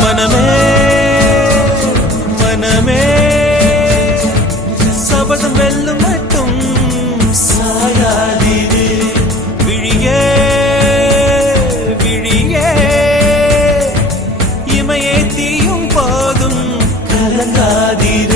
மனமே மனமே சபதம் வெல்லும் மட்டும் சாயாதீரு விழியே விழியே இமையே தீயும் போதும் கலங்காதீரு